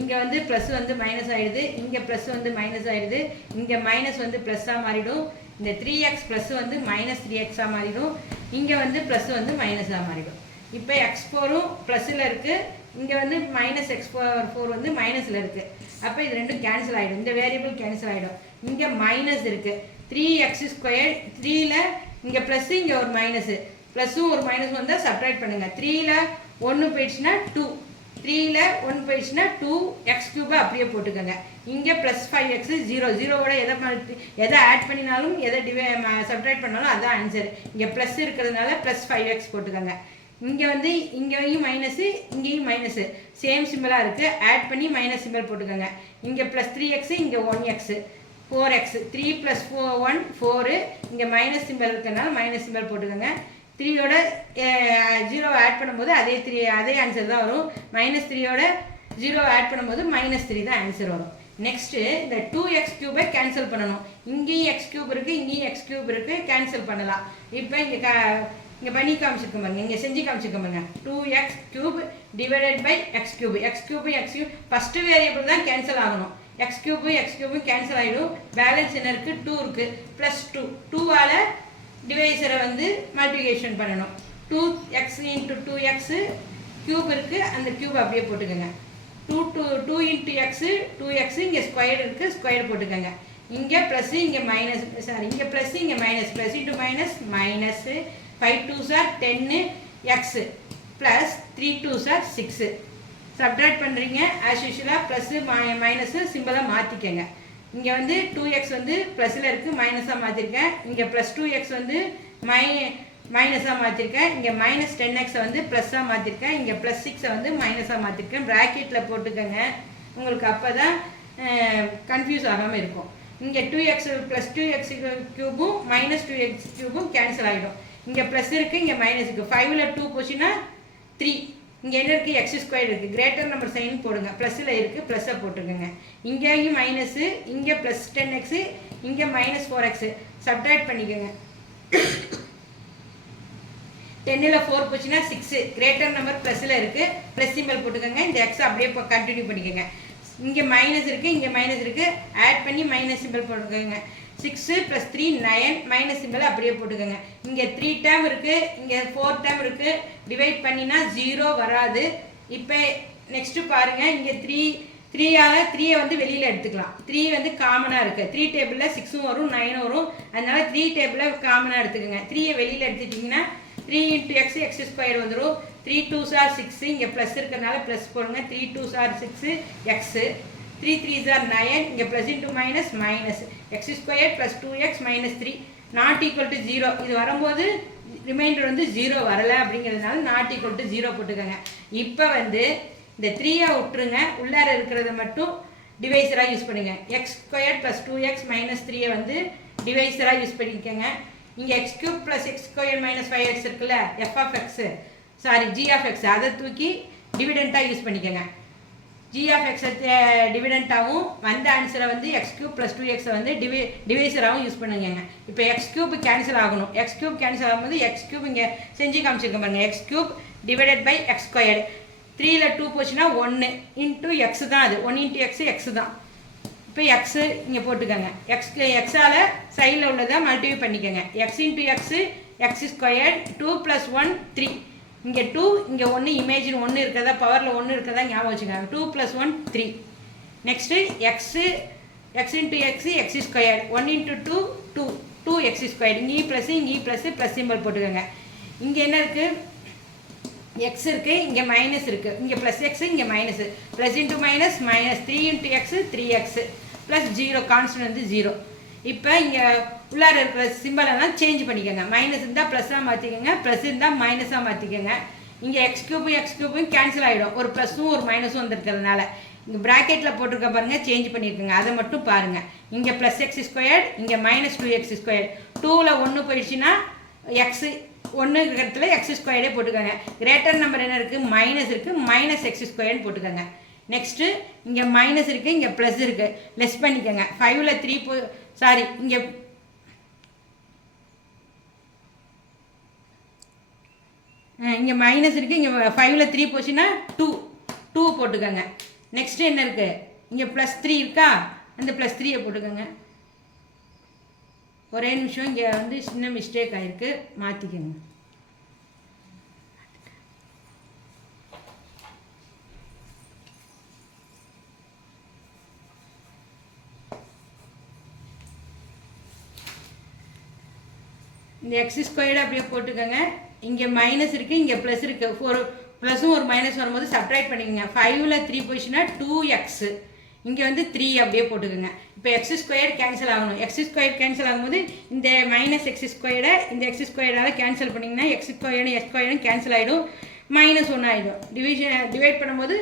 இங்கே வந்து ப்ளஸ் வந்து மைனஸ் ஆகிடுது, இங்கே ப்ளஸ் வந்து மைனஸ் ஆகிடுது, இங்கே மைனஸ் வந்து ப்ளஸ்ஸாக மாறிடும். இந்த 3x ப்ளஸ் வந்து மைனஸ் 3xஆக மாறிடும், இங்கே வந்து ப்ளஸ் வந்து மைனஸாக மாறிடும். இப்போ x4ம் ப்ளஸில் இருக்குது, இங்கே வந்து மைனஸ் x4 வந்து மைனஸில் இருக்குது. அப்போ இது ரெண்டும் கேன்சல் ஆகிடும், இந்த வேரியபிள் கேன்சல் ஆகிடும். இங்கே மைனஸ் இருக்குது, 3x², 3ல் இங்கே ப்ளஸ்ஸு இங்கே ஒரு மைனஸு, ப்ளஸ்ஸும் ஒரு மைனஸ் வந்தால் சப்ட்ராக்ட் பண்ணுங்கள். 3ல் 1 போயிடுச்சுன்னா 2, 3ல் 1 போயிடுச்சுன்னா 2x³ அப்படியே போட்டுக்கோங்க. இங்கே ப்ளஸ் 5x 0, 0வோட எதை ஆட் பண்ணினாலும் எதை சப்ட்ராக்ட் பண்ணாலும் அதுதான் ஆன்சர். இங்கே ப்ளஸ் இருக்கிறதுனால ப்ளஸ் 5x போட்டுக்கோங்க. இங்கே வந்து இங்கேயும் மைனஸு, இங்கேயும் மைனஸு, சேம் சிம்பிளாக இருக்குது, ஆட் பண்ணி மைனஸ் சிம்பிள் போட்டுக்கோங்க. இங்கே ப்ளஸ் 3x, இங்கே 1x, 4x, 3 + 1 4, இங்கே மைனஸ் சிம்பிள் இருக்கிறதுனால மைனஸ் சிம்பிள் போட்டுக்கோங்க. 3யோட 0 ஆட் பண்ணும்போது அதே ஆன்சர் தான் வரும். -3யோட 0 ஆட் பண்ணும்போது -3 தான் ஆன்சர் வரும். நெக்ஸ்ட்டு இந்த 2x³ கேன்சல் பண்ணணும். இங்கேயும் x³ இருக்குது, இங்கேயும் x³ இருக்குது, கேன்சல் பண்ணலாம். இப்போ இங்கே பண்ணி காமிச்சிருக்க பாருங்க, இங்கே செஞ்சு காமிச்சிருக்க பாருங்க. 2x³ divided by x³ x³ first variable தான் கேன்சல் ஆகணும். x³ கேன்சல் ஆகிடும். பேலன்ஸ் என்ன இருக்குது? 2 இருக்குது, ப்ளஸ் 2. 2ஆல் டிவைசரை வந்து மல்டிப்ளிகேஷன் பண்ணணும். 2x × 2x³ இருக்குது, அந்த க்யூப் அப்படியே போட்டுக்கோங்க. 2 × x 2x, இங்கே ஸ்கொயர் இருக்குது, ஸ்கொயர் போட்டுக்கோங்க. இங்கே ப்ளஸ்ஸு, இங்கே மைனஸ், சாரி இங்கே ப்ளஸ்ஸு, இங்கே minus, plus into minus minus, 5 2s are 10x plus 3 2s are 6. Subtract பண்ணுறீங்க ஆஸ் யூஷுவலாக, ப்ளஸ்ஸு மைனஸு சிம்பிளாக மாற்றிக்கங்க. இங்கே வந்து 2x வந்து ப்ளஸில் இருக்குது, மைனஸாக மாற்றிருக்கேன். இங்கே ப்ளஸ் 2x வந்து மைனஸாக மாற்றிருக்கேன். இங்கே மைனஸ் 10x வந்து ப்ளஸ்ஸாக மாற்றிருக்கேன். இங்கே ப்ளஸ் 6 வந்து மைனஸாக மாற்றிருக்கேன். ப்ராக்கெட்டில் போட்டுக்கோங்க, உங்களுக்கு அப்போ தான் கன்ஃபியூஸ் ஆகாமல் இருக்கும். இங்கே 2x plus 2x³ minus 2x³ cancel ஆகிடும். இங்கே ப்ளஸ் இருக்குது, இங்கே மைனஸ் இருக்குது. 5ல் 2 போச்சுன்னா 3. இங்கே என்ன இருக்குது? x² இருக்குது. கிரேட்டர் நம்பர் சைன் போடுங்க, ப்ளஸில் இருக்குது, ப்ளஸ்ஸை போட்டுக்கோங்க. இங்கேயும் மைனஸு, இங்கே ப்ளஸ் 10x, இங்கே -4x சப்ட்ராக்ட் பண்ணிக்கோங்க. 10ல் 4 போச்சுன்னா 6. கிரேட்டர் நம்பர் ப்ளஸில் இருக்குது, ப்ளஸ் சிம்பிள் போட்டுக்கோங்க. இந்த x அப்படியே கண்டினியூ பண்ணிக்கோங்க. இங்கே மைனஸ் இருக்குது, இங்கே மைனஸ் இருக்குது, ஆட் பண்ணி மைனஸ் சிம்பிள் போட்டுக்கோங்க. 6 + 3 9, மைனஸ் சிம்பிள் அப்படியே போட்டுக்கோங்க. இங்கே 3 டேர்ம் இருக்குது, இங்கே 4 டேர்ம் இருக்குது, டிவைட் பண்ணினா 0 வராது. இப்போ நெக்ஸ்ட்டு பாருங்கள், இங்கே 3ஆல் 3யை வந்து வெளியில் எடுத்துக்கலாம். 3 வந்து காமனாக இருக்குது. 3 டேபிளில் 6ம் வரும், 9ம் வரும், அதனால் 3 டேபிளில் காமனாக எடுத்துக்கோங்க. 3யை வெளியில் எடுத்துட்டிங்கன்னா 3 × x x² வந்துடும். 3 2s are 6, இங்கே ப்ளஸ் இருக்கிறதுனால ப்ளஸ் போடுங்க. 3 2s are 6 x, 3 3s are 9, இங்கே plus into minus minus, x² + 2x - 3 ≠ 0. இது வரும்போது ரிமைண்டர் வந்து 0 வரலை அப்படிங்கிறதுனால ≠ 0 போட்டுக்கோங்க. இப்போ வந்து இந்த 3யை விட்டுருங்க, உள்ளார இருக்கிறத மட்டும் டிவைசராக யூஸ் பண்ணுங்க. x² + 2x - 3யை வந்து டிவைசராக யூஸ் பண்ணிக்கோங்க. இங்கே x³ + x² - 5x இருக்குல்ல, f(x), சாரி g(x), அதை தூக்கி டிவிடெண்ட்டாக யூஸ் பண்ணிக்கோங்க. g(x) டிவிடெண்ட்டாகவும் வந்த ஆன்சரை வந்து x³ + 2x வந்து டிவைசராகவும் யூஸ் பண்ணுங்க. இப்போ x³ கேன்சல் ஆகணும். x³ கேன்சல் ஆகும்போது x³ இங்கே செஞ்சு காமிச்சிருக்க பாருங்க. x³ divided by x². 3ல் 2 போச்சுன்னா 1 × x தான், அது 1 × x x தான். இப்போ x இங்கே போட்டுக்கோங்க. எக்ஸால் சைடில் உள்ளதை மல்டிப்ளை பண்ணிக்கோங்க. x × x x², 2 + 1 3. இங்கே 2, இங்கே 1, இமேஜின் 1 இருக்கிறதா, பவரில் 1 இருக்கிறதா ஞாபகம் வச்சுக்கோங்க. 2 + 1 3. Next x × x x², 1 × 2 2x². இங்கேயும் ப்ளஸ், இங்கேயும் ப்ளஸ் சிம்பிள் போட்டுக்கோங்க. இங்கே என்ன இருக்குது? x இருக்குது, இங்கே மைனஸ் இருக்குது, இங்கே ப்ளஸ் x, இங்கே minus, plus into minus minus, 3 × x 3x plus 0, constant வந்து 0. இப்போ இங்கே உள்ளார இருக்கிற சிம்பிளெல்லாம் சேஞ்ச் பண்ணிக்கோங்க. மைனஸ் இருந்தால் ப்ளஸ்ஸாக மாற்றிக்கோங்க, ப்ளஸ் இருந்தால் மைனஸாக மாற்றிக்கோங்க. இங்கே x³ கேன்சல் ஆகிடும், ஒரு ப்ளஸ்ஸும் ஒரு மைனஸும் வந்துருக்கிறதுனால. இங்கே ப்ராக்கெட்டில் போட்டிருக்க பாருங்கள், சேஞ்ச் பண்ணியிருக்கோங்க, அதை மட்டும் பாருங்கள். இங்கே +x², இங்கே -2x². 2ல் 1 போயிடுச்சுன்னா x ஒன்று இருக்கிற இடத்துல எக்ஸ் ஸ்கொயர்டே போட்டுக்கோங்க. கிரேட்டர் நம்பர் என்ன இருக்குது, மைனஸ் இருக்குது, மைனஸ் எக்ஸ் ஸ்கொயர்னு போட்டுக்கோங்க. நெக்ஸ்ட்டு இங்கே மைனஸ் இருக்குது, இங்கே ப்ளஸ் இருக்குது, லெஸ் பண்ணிக்கோங்க. 5ல் 3 சாரி இங்கே மைனஸ் இருக்குது, இங்கே 5ல் 3 போச்சுன்னா 2 போட்டுக்கோங்க. நெக்ஸ்ட்டு என்ன இருக்குது, இங்கே +3 இருக்கா, அந்த +3 போட்டுக்கோங்க. ஒரே நிமிஷம், இங்கே வந்து சின்ன மிஸ்டேக் ஆகிருக்கு, மாற்றிக்கோங்க. இந்த எக்ஸ் ஸ்கொயர்டு அப்படியே போட்டுக்கோங்க. இங்கே மைனஸ் இருக்குது, இங்கே ப்ளஸ் இருக்குது. ஒரு ப்ளஸும் ஒரு மைனஸ் வரும்போது சப்ட்ராக்ட் பண்ணிக்கோங்க. 5ல் 3 போச்சுன்னா 2x, இங்கே வந்து 3 அப்படியே போட்டுக்கோங்க. இப்போ எக்ஸ் ஸ்கொயர் கேன்சல் ஆகணும். எக்ஸ் ஸ்கொயர் கேன்சல் ஆகும்போது இந்த மைனஸ் எக்ஸ் ஸ்கொயரை இந்த எக்ஸ் ஸ்கொயரால் கேன்சல் பண்ணிங்கன்னா எக்ஸ் ஸ்கொயரும் கேன்சல் ஆகிடும், -1 ஆகிடும். டிவைட் பண்ணும்போது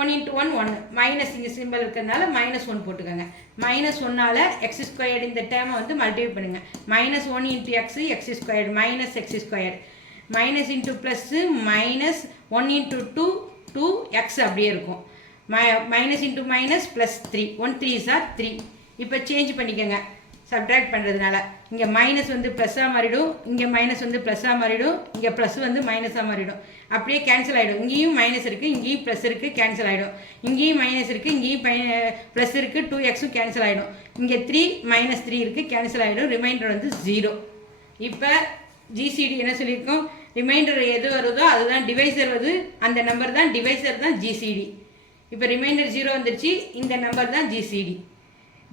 1 × 1 1, மைனஸ் இங்கே சிம்பிள் இருக்கிறதுனால -1 போட்டுக்கோங்க. -1ஆல் எக்ஸ் ஸ்கொயர்டு இந்த டேர்மை வந்து மல்டிப்ளை பண்ணுங்கள். -1 × x X squared minus X squared, minus into plus minus 1 × 2 2x அப்படியே இருக்கும். Minus into minus +3, 1 3s are 3. இப்போ சேஞ்ச் பண்ணிக்கோங்க சப்ட்ராக்ட் பண்ணுறதுனால. இங்கே மைனஸ் வந்து ப்ளஸ்ஸாக மாறிடும், இங்கே மைனஸ் வந்து ப்ளஸ்ஸாக மாறிடும், இங்கே ப்ளஸ் வந்து மைனஸாக மாறிடும். அப்படியே கேன்சல் ஆகிடும். இங்கேயும் மைனஸ் இருக்குது, இங்கேயும் ப்ளஸ் இருக்குது, கேன்சல் ஆகிடும். இங்கேயும் மைனஸ் இருக்குது, இங்கேயும் ப்ளஸ் இருக்குது, 2xம் கேன்சல் ஆகிடும். இங்கே 3 -3 இருக்குது, கேன்சல் ஆகிடும். ரிமைண்டர் வந்து 0. இப்போ ஜிசிடி என்ன சொல்லியிருக்கோம், ரிமைண்டர் எது வருதோ அதுதான் டிவைசர் வருது, அந்த நம்பர் தான் டிவைசர் தான் ஜிசிடி. இப்போ ரிமைண்டர் 0 வந்துருச்சு, இந்த நம்பர் தான் GCD.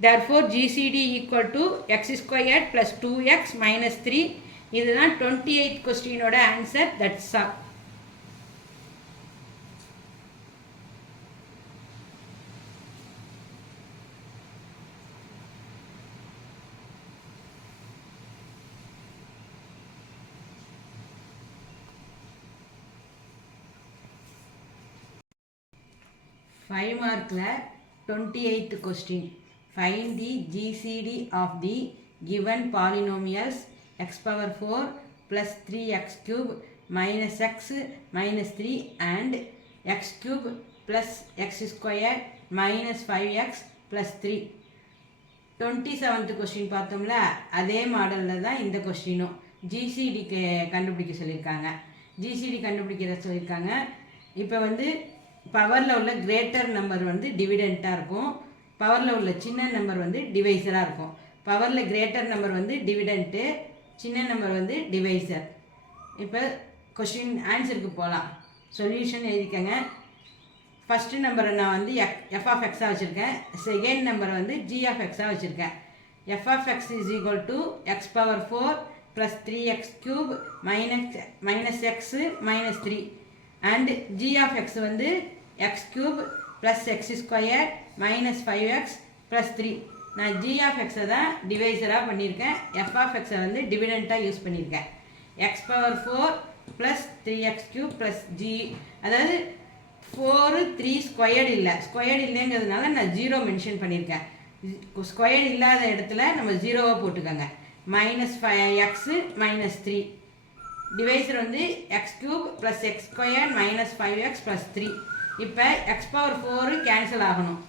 therefore GCD equal to x squared plus 2x minus 3. இதுதான் 28th கொஸ்டினோட ஆன்சர். That's all. ஃபைவ் மார்க்கில் 28th question. Find the GCD of the given polynomials x power 4 plus 3x cube minus x minus 3 and x cube plus x squared minus 5x plus 3. 27th question பார்த்தோம்ல, அதே மாடலில் தான் இந்த கொஸ்டினும். ஜிசிடிக்கு கண்டுபிடிக்க சொல்லியிருக்காங்க. GCD கண்டுபிடிக்கிற சொல்லியிருக்காங்க. இப்போ வந்து பவரில் உள்ள கிரேட்டர் நம்பர் வந்து டிவிடெண்ட்டாக இருக்கும், பவரில் உள்ள சின்ன நம்பர் வந்து டிவைசராக இருக்கும். பவரில் கிரேட்டர் நம்பர் வந்து டிவிடெண்ட்டு, சின்ன நம்பர் வந்து டிவைசர். இப்போ கொஸ்டின் ஆன்சருக்கு போகலாம். சொல்யூஷன் எழுதிக்கங்க. ஃபஸ்ட்டு நம்பரை நான் வந்து எஃப் ஆஃப் எக்ஸாக வச்சுருக்கேன், செகண்ட் நம்பரை வந்து ஜி ஆஃப் எக்ஸாக வச்சுருக்கேன். F of x is equal to x power 4 plus 3x cube minus x minus 3 and g of x வந்து x cube plus x square minus 5x plus 3. நான் g of எக்ஸை தான் டிவைசராக பண்ணியிருக்கேன், f of எக்ஸை வந்து டிவிடெண்ட்டாக use பண்ணியிருக்கேன். X power 4 plus 3x cube plus G, அதாவது 4 3 squared இல்லை, ஸ்கொயர்டு இல்லைங்கிறதுனால நான் 0 மென்ஷன் பண்ணியிருக்கேன். ஸ்கொயர்டு இல்லாத இடத்துல நம்ம 0வாக போட்டுக்கோங்க. மைனஸ் 5x மைனஸ் 3, டிவைசர் வந்து x cube plus x square minus 5x plus 3. இப்போ எக்ஸ் பவர் 4 கேன்சல் ஆகணும்.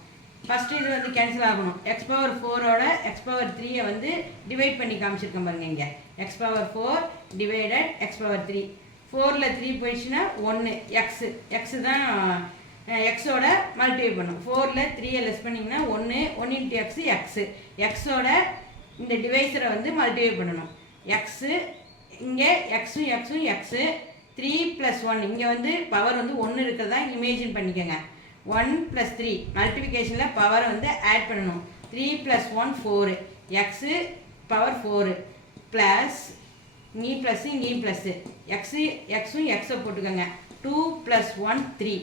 ஃபஸ்ட்டு இது வந்து கேன்சல் ஆகணும். எக்ஸ் பவர் 4ஓட எக்ஸ் பவர் 3 வந்து டிவைட் பண்ணி காமிச்சிருக்கேன் பாருங்க. இங்கே X power 4 divided X power 3. 4ல் 3 போயிடுச்சுன்னா 1, எக்ஸு தான் எக்ஸோட மல்டிப்ளை பண்ணும். 4ல் 3 லெஸ் பண்ணிங்கன்னா 1 × எக்ஸு, எக்ஸோட இந்த டிவைசரை வந்து மல்டிப்ளை பண்ணணும். எக்ஸு இங்கே எக்ஸும் எக்ஸு 3 + 1, இங்கே வந்து பவர் வந்து 1 இருக்கிறதா இமேஜின் பண்ணிக்கோங்க. 1 + 3 மல்டிபிகேஷனில் பவரை வந்து ஆட் பண்ணணும். 3 + 1 4, எக்ஸு பவர் 4 ப்ளஸ் இங்கேயும் ப்ளஸ்ஸு இங்கேயும் ப்ளஸ்ஸு எக்ஸும் எக்ஸை போட்டுக்கோங்க. 2 + 1 3,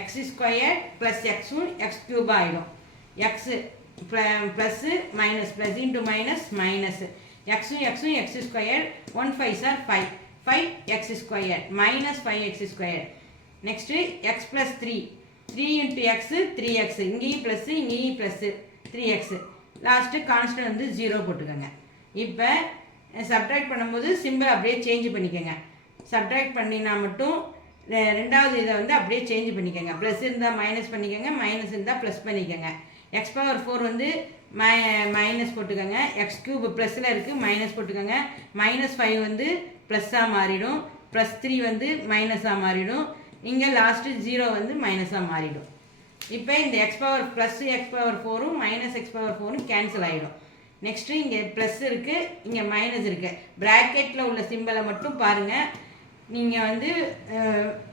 எக்ஸ் ஸ்கொயர் ப்ளஸ் எக்ஸும் எக்ஸ் க்யூபாக ஆகிடும். X plus minus plus into minus minus, எக்ஸும் x square 1 5s are 5x squared minus 5x squared. Next x plus 3 × x 3x, இங்கேயும் ப்ளஸ்ஸு இங்கேயும் ப்ளஸ்ஸு 3x. லாஸ்ட்டு கான்ஸ்டன்ட் வந்து 0 போட்டுக்கோங்க. இப்போ சப்ட்ராக்ட் பண்ணும்போது சிம்பிள் அப்படியே சேஞ்ச் பண்ணிக்கோங்க. சப்ட்ராக்ட் பண்ணினா மட்டும் ரெண்டாவது இதை வந்து அப்படியே சேஞ்ச் பண்ணிக்கோங்க. ப்ளஸ் இருந்தால் மைனஸ் பண்ணிக்கோங்க, மைனஸ் இருந்தால் ப்ளஸ் பண்ணிக்கோங்க. x⁴ வந்து மைனஸ் போட்டுக்கோங்க. x³ ப்ளஸில் இருக்குது, மைனஸ் போட்டுக்கோங்க. -5 வந்து ப்ளஸ்ஸாக மாறிடும், +3 வந்து மைனஸாக மாறிடும். இங்கே லாஸ்ட்டு 0 வந்து மைனஸாக மாறிடும். இப்போ இந்த +x⁴ -x⁴ கேன்சல் ஆகிடும். நெக்ஸ்ட்டு இங்கே ப்ளஸ் இருக்குது, இங்கே மைனஸ் இருக்குது. ப்ராக்கெட்டில் உள்ள சிம்பிளை மட்டும் பாருங்கள். நீங்கள் வந்து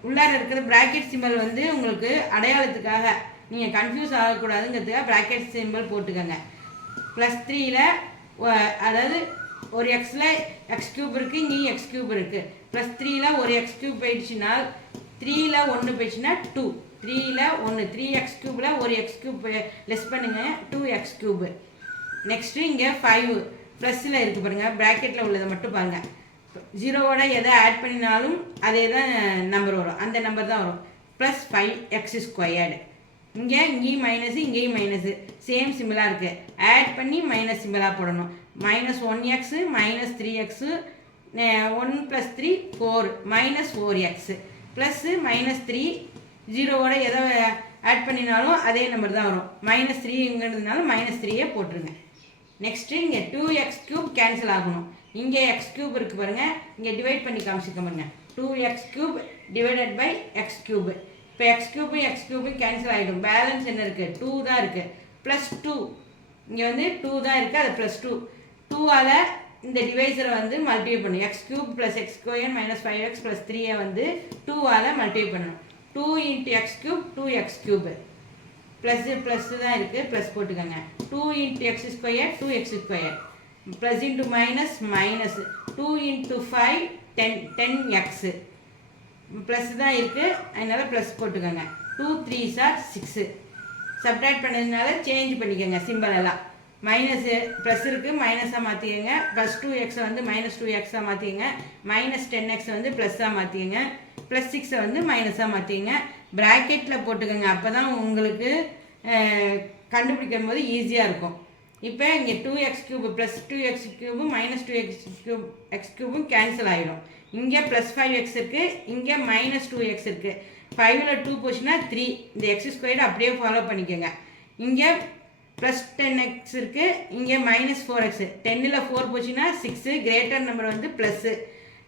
உள்ளார இருக்கிற ப்ராக்கெட் சிம்பிள் வந்து உங்களுக்கு அடையாளத்துக்காக நீங்கள் கன்ஃபியூஸ் ஆகக்கூடாதுங்கிறதுக்காக ப்ராக்கெட் சிம்பிள் போட்டுக்கோங்க. +3ல் அதாவது ஒரு எக்ஸில் x³ இருக்குது, இங்கேயும் x³ இருக்குது. +3ல் ஒரு x³ போயிடுச்சுன்னா 3ல் 1 போயிடுச்சுன்னா 2, 3ல் 1, 3x³ ஒரு x³ லெஸ் பண்ணுங்கள், 2x³. நெக்ஸ்ட்டு இங்கே 5 ப்ளஸில் இருக்குது பாருங்கள், ப்ராக்கெட்டில் உள்ளதை மட்டும் பாருங்கள். 0வோட எதை ஆட் பண்ணினாலும் அதே தான் நம்பர் வரும், அந்த நம்பர் தான் வரும். +5x². இங்கேயும் மைனஸு, இங்கேயும் மைனஸு, சேம் சிம்பிளாக இருக்குது. ஆட் பண்ணி மைனஸ் சிம்பிளாக போடணும். -1x -3x 1 + 3 4 -4x ப்ளஸ்ஸு -3 0வோட எதை ஆட் பண்ணினாலும் அதே நம்பர் தான் வரும். -3ங்கிறதுனால -3 போட்டுருங்க. நெக்ஸ்ட்டு இங்கே 2x³ கேன்சல் ஆகணும். இங்கே x³ இருக்குது பாருங்கள், இங்கே டிவைட் பண்ணி காமிச்சிக்க பாருங்கள். 2x³ / x³. இப்போ x³ கேன்சல் ஆகிடும். பேலன்ஸ் என்ன இருக்குது? 2 தான் இருக்குது. +2 இங்கே வந்து 2 தான் இருக்குது, அது +2. 2ஆல் இந்த டிவைஸரை வந்து மல்டிப்ளை பண்ணணும். x³ + x² - 5x + 3 வந்து 2ஆல் மல்டிப்ளை பண்ணணும். 2 × x³ 2x³ ப்ளஸ் தான் இருக்குது, ப்ளஸ் போட்டுக்கோங்க. 2 × x² 2x². Plus into minus minus. 2 × 5 10x plus தான் இருக்குது, அதனால் ப்ளஸ் போட்டுக்கோங்க. 2 3s are 6. சப்ட்ராக்ட் பண்ணதுனால சேஞ்ச் பண்ணிக்கோங்க சிம்பிள் எல்லாம். மைனஸு ப்ளஸ் இருக்குது, மைனஸாக மாற்றிக்கோங்க. +2x வந்து -2x மாற்றிக்கோங்க. -10x வந்து ப்ளஸ்ஸாக மாற்றிக்கோங்க. +6 வந்து மைனஸாக மாற்றிக்கோங்க. ப்ராக்கெட்டில் போட்டுக்கோங்க, அப்போ தான் உங்களுக்கு கண்டுபிடிக்கும் போது ஈஸியாக இருக்கும். இப்போ இங்கே 2x³ +2x³ -2x³ கேன்சல் ஆகிடும். இங்கே +5x இருக்குது, இங்கே -2x இருக்குது. 5ல் 2 போச்சுன்னா 3. இந்த x² அப்படியே ஃபாலோ பண்ணிக்கோங்க. இங்கே +10x இருக்குது, இங்கே -4x. 10ல் 4 போச்சுன்னா 6, கிரேட்டர் நம்பர் வந்து ப்ளஸ்ஸு,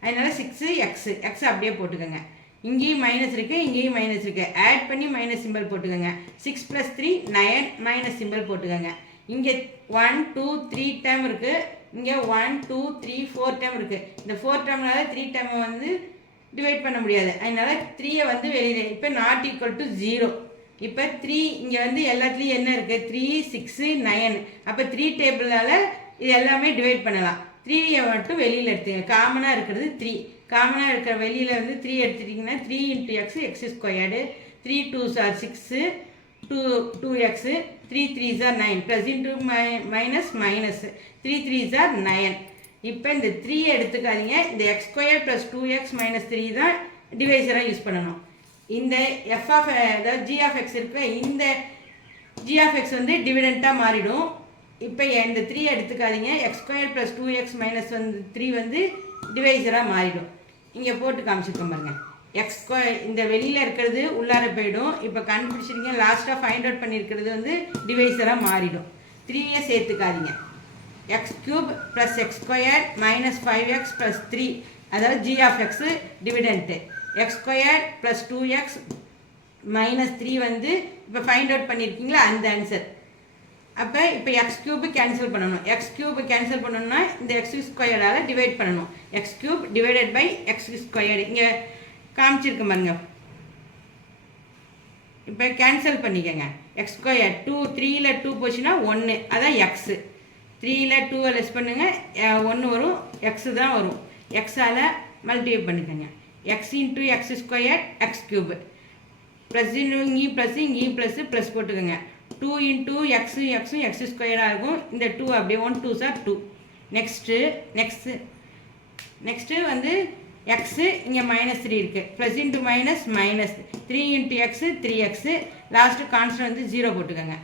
அதனால் 6x அப்படியே போட்டுக்கோங்க. இங்கேயும் மைனஸ் இருக்குது, இங்கேயும் மைனஸ் இருக்குது. ஆட் பண்ணி மைனஸ் சிம்பிள் போட்டுக்கோங்க. 6 + 3 9 மைனஸ் சிம்பிள் போட்டுக்கோங்க. இங்கே 1 2 3 டைம் இருக்குது, இங்கே 1 2 3 4 டைம் இருக்குது. இந்த 4 டைம்னால 3 டைமை வந்து டிவைட் பண்ண முடியாது, அதனால் 3 வந்து வெளியில். இப்போ ≠ 0. இப்போ 3 இங்கே வந்து எல்லாத்துலேயும் என்ன இருக்குது? 3 6 9. அப்போ 3 டேபிளால் இது எல்லாமே டிவைட் பண்ணலாம். 3யை மட்டும் வெளியில் எடுத்துங்க. காமனாக இருக்கிறது 3. காமனாக இருக்கிற வெளியில் வந்து 3 எடுத்துட்டிங்கன்னா 3 × x x². 3 2s are 6 2x 3 3s are 9 plus into minus minus 3 3s are 9. இப்போ இந்த 3 எடுத்துக்காதீங்க, இந்த x² + 2x - 3 தான் டிவைஸராக யூஸ் பண்ணணும். இந்த அதாவது g(x) இருக்கிற இந்த g(x) வந்து டிவிடெண்ட்டாக மாறிடும். இப்போ இந்த 3 எடுத்துக்காதீங்க, x² + 2x - 3 வந்து டிவைஸராக மாறிடும். இங்கே போட்டு காமிச்சிருக்கோம் பாருங்கள். x² இந்த வெளியில் இருக்கிறது உள்ளார போயிடும். இப்போ கண்டுபிடிச்சிருங்க, லாஸ்ட்டாக ஃபைண்ட் அவுட் பண்ணியிருக்கிறது வந்து டிவைஸராக மாறிடும். 3யை சேர்த்துக்காதீங்க. x³ + x² - 5x + 3 அதாவது g(x) டிவிடெண்ட்டு. x² + 2x - 3 வந்து இப்போ ஃபைண்ட் அவுட் பண்ணியிருக்கீங்களா, அந்த ஆன்சர். அப்போ இப்போ x³ கேன்சல் பண்ணணும். x³ கேன்சல் பண்ணணும்னா இந்த x² டிவைட் பண்ணணும். x³ / x². இங்கே காமிச்சிருக்க பாருங்க. இப்போ கேன்சல் பண்ணிக்கோங்க. x² 2 3ல் 2 போச்சுன்னா 1, அதான் x. 3ல் 2 லெஸ் பண்ணுங்கள், 1 வரும், x தான் வரும். x-ஆல் மல்டிப்ளை பண்ணிக்கோங்க. x × x² x³ ப்ளஸ் இங்கேயும் ப்ளஸ், இங்கேயும் ப்ளஸ் போட்டுக்கோங்க. 2 × x x² இருக்கும். இந்த 2 அப்படியே 1 2s are 2. நெக்ஸ்ட்டு வந்து x இங்கே -3 இருக்குது. Plus into minus minus 3 × x 3x. Last constant வந்து 0 போட்டுக்கோங்க.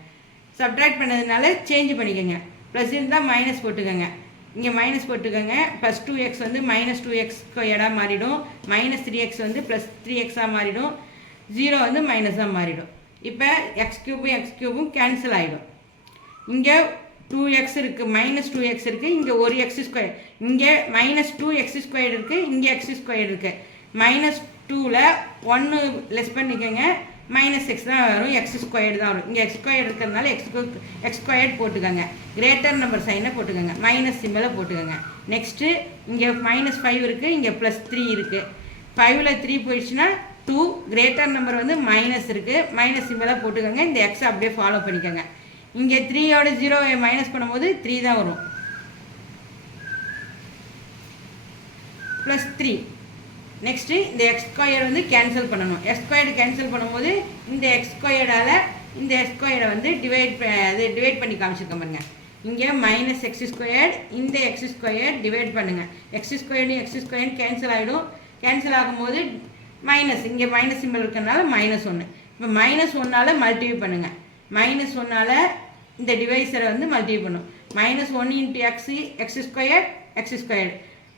சப்ட்ராக்ட் பண்ணதுனால சேஞ்ச் பண்ணிக்கோங்க. ப்ளஸ் இருந்தால் மைனஸ் போட்டுக்கோங்க. இங்கே மைனஸ் போட்டுக்கோங்க. ப்ளஸ் 2x வந்து மைனஸ் 2x ஸ்கொயர்டாக மாறிடும். மைனஸ் 3x வந்து ப்ளஸ் 3xஆக மாறிடும். 0 வந்து மைனஸாக மாறிடும். இப்போ எக்ஸ் க்யூபும் கேன்சல் ஆகிடும். இங்கே 2x இருக்குது, மைனஸ் 2x இருக்குது, இங்கே ஒரு எக்ஸ் ஸ்கொயர், இங்கே மைனஸ் 2x ஸ்கொயர் இருக்குது, இங்கே எக்ஸ் ஸ்கொயர் இருக்குது. மைனஸ் 2ல் 1 லெஸ் பண்ணிக்கோங்க, மைனஸ் எக்ஸ் தான் வரும், எக்ஸ் ஸ்கொயர்டு தான் வரும். இங்கே எக்ஸ் ஸ்கொயர் இருக்கிறதுனால எக்ஸ் ஸ்கொயர்ட் போட்டுக்கோங்க. கிரேட்டர் நம்பர் சைனை போட்டுக்கோங்க, மைனஸ் சிம்பிளை போட்டுக்கோங்க. நெக்ஸ்ட்டு இங்கே மைனஸ் 5 இருக்குது, இங்கே ப்ளஸ் 3 இருக்குது. 5ல் 3 போயிடுச்சுன்னா 2, கிரேட்டர் நம்பர் வந்து மைனஸ் இருக்குது, மைனஸ் சிம்பிளை போட்டுக்கோங்க. இந்த எக்ஸை அப்படியே ஃபாலோ பண்ணிக்கோங்க. இங்கே 3யோட 0வை மைனஸ் பண்ணும்போது 3 தான் வரும், ப்ளஸ் 3. நெக்ஸ்ட்டு இந்த எக்ஸ் ஸ்கொயர் வந்து கேன்சல் பண்ணணும். எக்ஸ் ஸ்கொயர்டு கேன்சல் பண்ணும்போது இந்த எக்ஸ் ஸ்கொயர்டால் இந்த எக்ஸ் ஸ்கொயரை வந்து டிவைட் பண்ணி காமிச்சிருக்கேன் பாருங்க. இங்கே மைனஸ் எக்ஸ் ஸ்கொயர்டு, இந்த எக்ஸ் ஸ்கொயர் டிவைட் பண்ணுங்கள். எக்ஸ் ஸ்கொயர்டு கேன்சல் ஆகிடும். கேன்சல் ஆகும்போது மைனஸ், இங்கே மைனஸ் சிம்பிள் இருக்கிறதுனால -1. இப்போ -1ஆல் மல்டிப்ளை பண்ணுங்கள். -1ஆல் இந்த டிவைஸரை வந்து மல்டிப்ளை பண்ணும். -1 into X squared,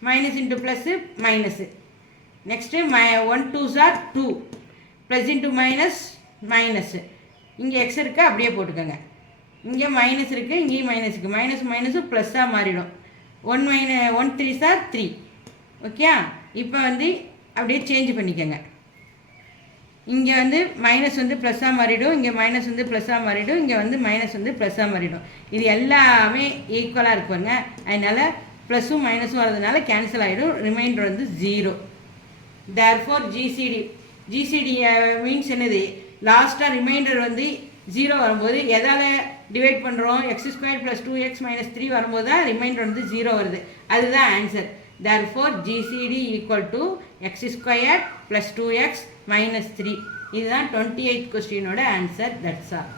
minus into plus minus. Next 1 2s are 2, plus into minus. இங்கே எக்ஸ் இருக்குது, அப்படியே போட்டுக்கோங்க. இங்கே மைனஸ் இருக்குது, இங்கேயும் மைனஸ் இருக்குது. மைனஸு ப்ளஸ்ஸாக மாறிடும். 1 3s are 3. ஓகே, இப்போ வந்து அப்படியே சேஞ்ச் பண்ணிக்கோங்க. இங்கே வந்து மைனஸ் வந்து ப்ளஸ்ஸாக மாறிடும், இங்கே மைனஸ் வந்து ப்ளஸ்ஸாக மாறிடும், இங்கே வந்து மைனஸ் வந்து ப்ளஸ்ஸாக மாறிடும். இது எல்லாமே ஈக்குவலாக இருக்குங்க. அதனால் ப்ளஸ்ஸும் மைனஸும் வரதுனால கேன்சல் ஆகிடும். ரிமைண்டர் வந்து 0. தேர்ஃபோர் ஜிசிடி மீன்ஸ் என்னது, லாஸ்ட்டாக ரிமைண்டர் வந்து 0 வரும்போது எதால் டிவைட் பண்ணுறோம், X square plus 2x minus 3 வரும்போது தான் ரிமைண்டர் வந்து 0 வருது. அதுதான் answer. Therefore GCD equal to x square plus 2x minus 3. இதுதான் 28th கொஸ்டினோட ஆன்சர். That's all.